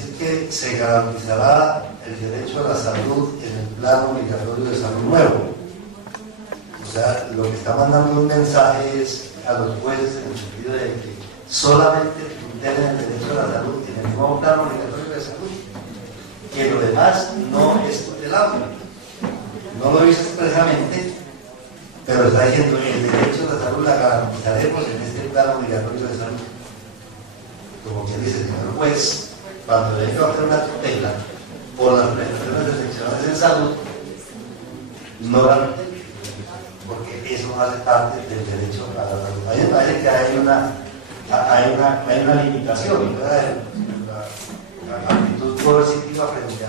decir que se garantizará el derecho a la salud en el plano obligatorio de salud nuevo. O sea, lo que está mandando un mensaje es a los jueces en el sentido de que solamente tienen el derecho a la salud en el nuevo plano obligatorio de salud, que lo demás no es tutelable. No lo dice expresamente, pero está diciendo que el derecho a la salud la garantizaremos en este plano obligatorio de salud. Como quien dice, señor juez, cuando le venga a hacer una tutela por las prestaciones excepcionales en salud, no la tutela, porque eso hace parte del derecho a la salud. A mí me parece que hay una limitación, ¿verdad? La actitud coercitiva frente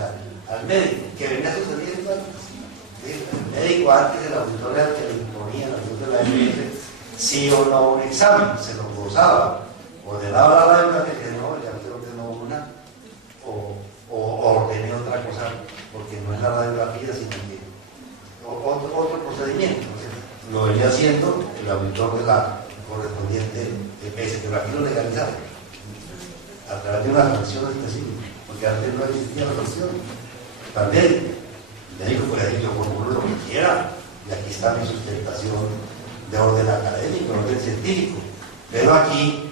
al médico, que venía sucediendo antes. El médico antes el auditor era el que le imponía la luz de la EPS sí o no un examen, se lo gozaba, ordenaba la radioterapia que no, ya usted ordenó una, o ordené otra cosa, porque no es la radiografía, sino que otro procedimiento. Lo venía haciendo el auditor de la correspondiente EPS, pero aquí lo legalizaron a través de una sanción específica, porque antes no existía la sanción para el médico. El médico puede decir, yo formulo lo que quiera, y aquí está mi sustentación de orden académico, de orden científico, pero aquí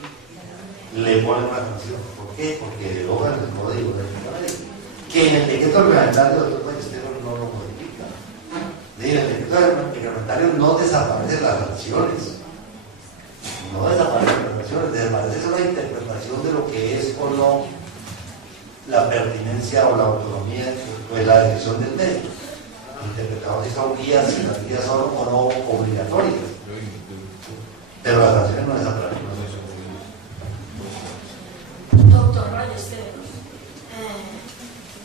le ponen una sanción. ¿Por qué? Porque derogan el código de ética, que en el decreto reglamentario del doctor Ballesteros no lo modifica. En el decreto reglamentario no desaparecen las sanciones, no desaparecen las sanciones, desaparece la interpretación de lo que es o no la pertinencia o la autonomía o la decisión del médico. Interpretamos si son guías, si las guías son o no obligatorias, pero las sanciones no desaparecen. Doctor Ballesteros,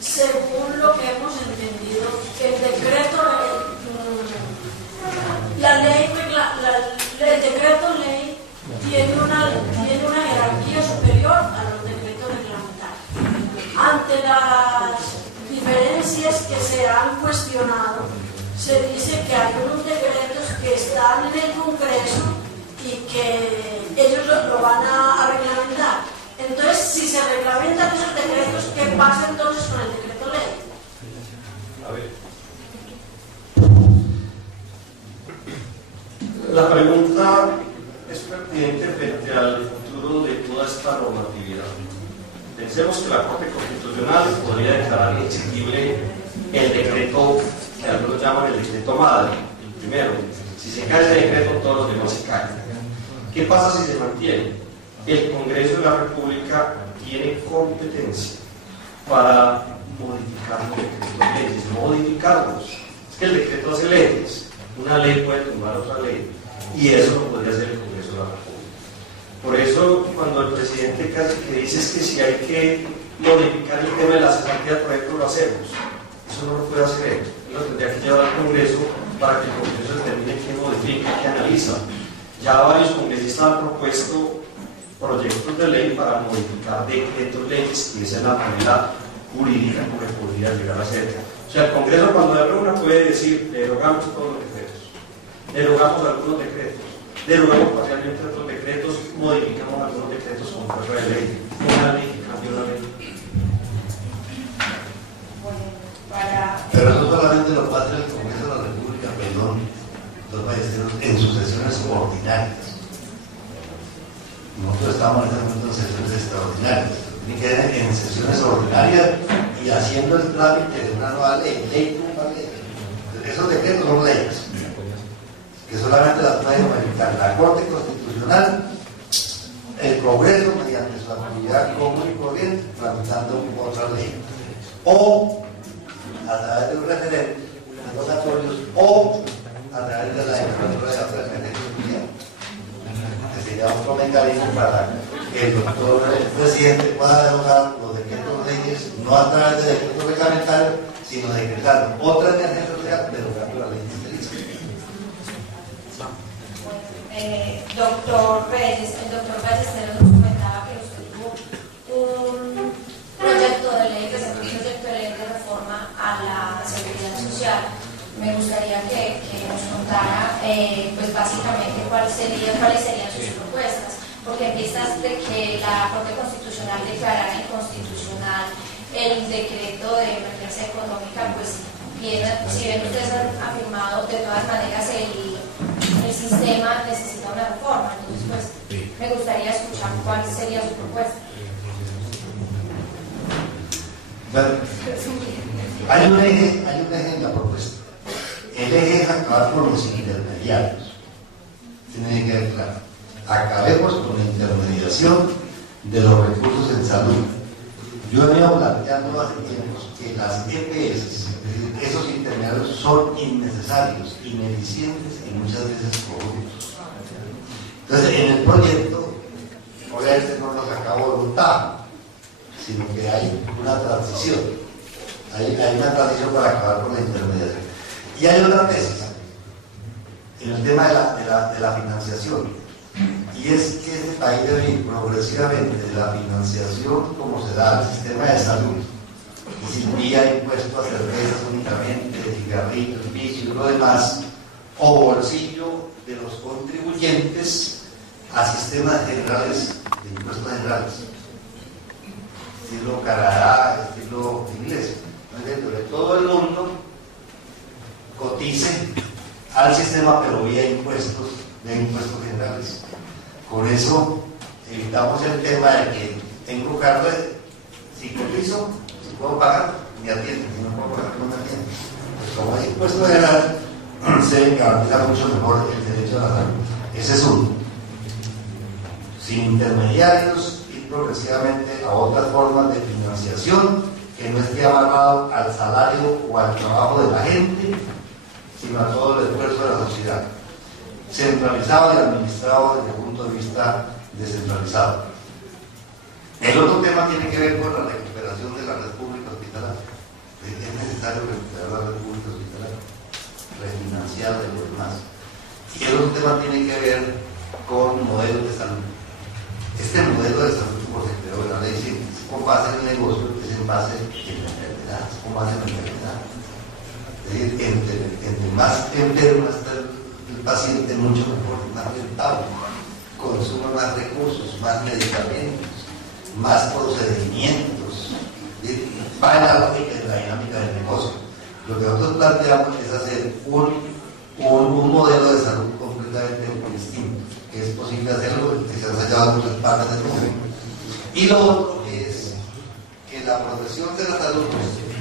según lo que hemos entendido, el decreto, el decreto ley tiene una jerarquía superior a los decretos reglamentarios. Ante las diferencias que se han cuestionado, se dice que hay unos decretos que están en el Congreso y que ellos lo van a reglamentar. Entonces, si se reglamentan esos decretos, ¿qué pasa entonces con el decreto ley? A ver. La pregunta es pertinente frente al futuro de toda esta normatividad. Pensemos que la Corte Constitucional podría declarar inexequible el decreto que algunos llaman el decreto madre. El primero, si se cae ese decreto, todos los demás se caen. ¿Qué pasa si se mantiene? El Congreso de la República tiene competencia para modificar los decretos leyes, no modificarlos. Es que el decreto hace leyes, una ley puede tumbar otra ley, y eso lo podría hacer el Congreso de la República. Por eso, cuando el presidente casi que dice es que si hay que modificar el tema de la cesantía, por ejemplo, lo hacemos. Eso no lo puede hacer él. Él lo tendría que llevar al Congreso para que el Congreso determine qué modifica, qué analiza. Ya varios congresistas han propuesto proyectos de ley para modificar decretos leyes, y esa es la manera jurídica como que podría llegar a ser. O sea, el Congreso cuando abre una puede decir, derogamos todos los decretos, derogamos algunos decretos, derogamos parcialmente otros decretos, modificamos algunos decretos con fuerza de ley, una ley que cambia una ley. Pero no solamente lo pasa el Congreso de la República, perdón, los Ballesteros, en sus sesiones ordinarias. Nosotros estamos en este momento en sesiones extraordinarias. Tienen que ir en sesiones ordinarias y haciendo el trámite de una nueva ley, ley. Esos decretos son leyes, que solamente las puede modificar la Corte Constitucional, el Congreso, mediante su actividad común y corriente, tramitando otra ley, o a través de un referéndum, votatorios, o a través de la declaratura de la preferencia social, que sería otro mecanismo para que el doctor presidente pueda derogar los decretos leyes, no a través de decretos reglamentarios, sino decretar otra emergencia social derogando la ley de Doctor Reyes, el doctor Ballesteros nos comentaba que usted tuvo un proyecto de ley, que es un proyecto de ley de reforma a la seguridad social. Me gustaría que nos contara, pues básicamente, cuáles serían sus propuestas, porque en vistas de que la Corte Constitucional declarara inconstitucional constitucional el decreto de emergencia económica, pues bien, si bien ustedes han afirmado, de todas maneras el sistema necesita una reforma. Entonces, pues me gustaría escuchar cuál sería su propuesta. Bueno, hay un eje en la propuesta. El eje es acabar con los intermediarios. Tiene que quedar claro. Acabemos con la intermediación de los recursos en salud. Yo he venido planteando hace tiempos que las EPS, esos intermediarios, son innecesarios, ineficientes y muchas veces corruptos. Entonces, en el proyecto, obviamente no nos acabo voluntad, sino que hay una transición. Hay una transición para acabar con la intermediación. Y hay otra tesis en el tema de la financiación. Y es que este país debe ir progresivamente de la financiación como se da al sistema de salud, y sin vía impuesto a cervezas únicamente, cigarrillos, vicio y lo demás, o bolsillo de los contribuyentes a sistemas generales de impuestos generales, estilo Canadá, estilo inglés, donde todo el mundo cotice al sistema pero vía impuestos generales. Con eso evitamos el tema de que tengo cargo de, si cotizo, si puedo pagar, me atienden, si no puedo pagar, no me atienden. Pues como hay impuesto general, se garantiza mucho mejor el derecho a la salud. Ese es uno. Sin intermediarios, ir progresivamente a otras formas de financiación que no esté amarrado al salario o al trabajo de la gente, sino a todo el esfuerzo de la sociedad. Centralizado y administrado desde el punto de vista descentralizado. El otro tema tiene que ver con la recuperación de la red pública hospitalaria. Es necesario recuperar la red pública hospitalaria, refinanciar de los demás. Y el otro tema tiene que ver con modelos de salud. Este modelo de salud, como se creó en la ley, es con base en el negocio, es en base en la enfermedad, es con base en la enfermedad. Es decir, entre más enfermo está el paciente, mucho mejor, más rentable, consume más recursos, más medicamentos, más procedimientos, va en la lógica y la dinámica del negocio. Lo que nosotros planteamos es hacer un modelo de salud completamente distinto, que es posible hacerlo, que se han hallado en muchas partes del mundo. Y lo otro es que la profesión de la salud,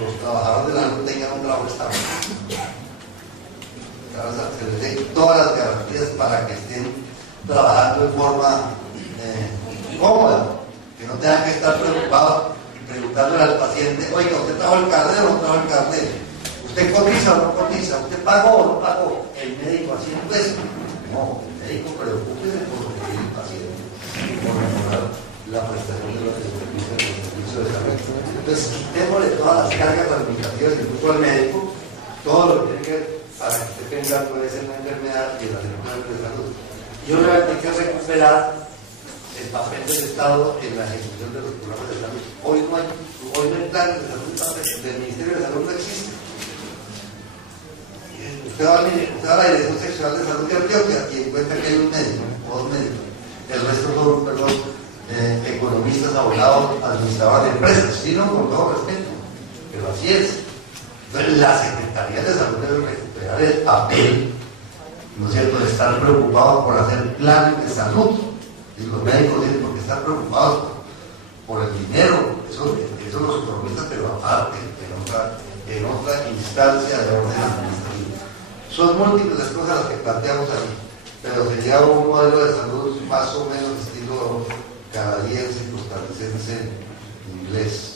los trabajadores de la salud tengan un trabajo estable. Se les dé todas las garantías para que estén trabajando de forma cómoda, que no tengan que estar preocupados preguntándole al paciente, oiga, ¿usted trajo el carnet o no trajo el carnet? ¿Usted cotiza o no cotiza? ¿Usted pagó o no pagó? El médico haciendo eso. No, el médico preocúpese por lo que tiene el paciente y por mejorar la prestación de los servicios de salud. Entonces, quitémosle todas las cargas administrativas incluso al médico, todo lo que tiene que ver para que usted tenga puede ser una enfermedad y la enfermedad de salud. Y obviamente hay que recuperar el papel del Estado en la ejecución de los programas de salud. Hoy no hay planes de salud del Ministerio de Salud, no existe. Usted va a la Dirección Seccional de Salud de Antioquia y encuentra que hay un médico o dos médicos. El resto son, economistas, abogados, administradores de empresas, sí, no, con todo respeto, pero así es. Entonces, la Secretaría de Salud debe recuperar el papel, ¿no es cierto?, de estar preocupados por hacer planes de salud. Y los médicos dicen porque están preocupados por el dinero, eso los economistas, pero aparte, en otra instancia de orden administrativo. Son múltiples las cosas las que planteamos ahí, pero sería un modelo de salud más o menos estilo canadiense, costarricense, inglés.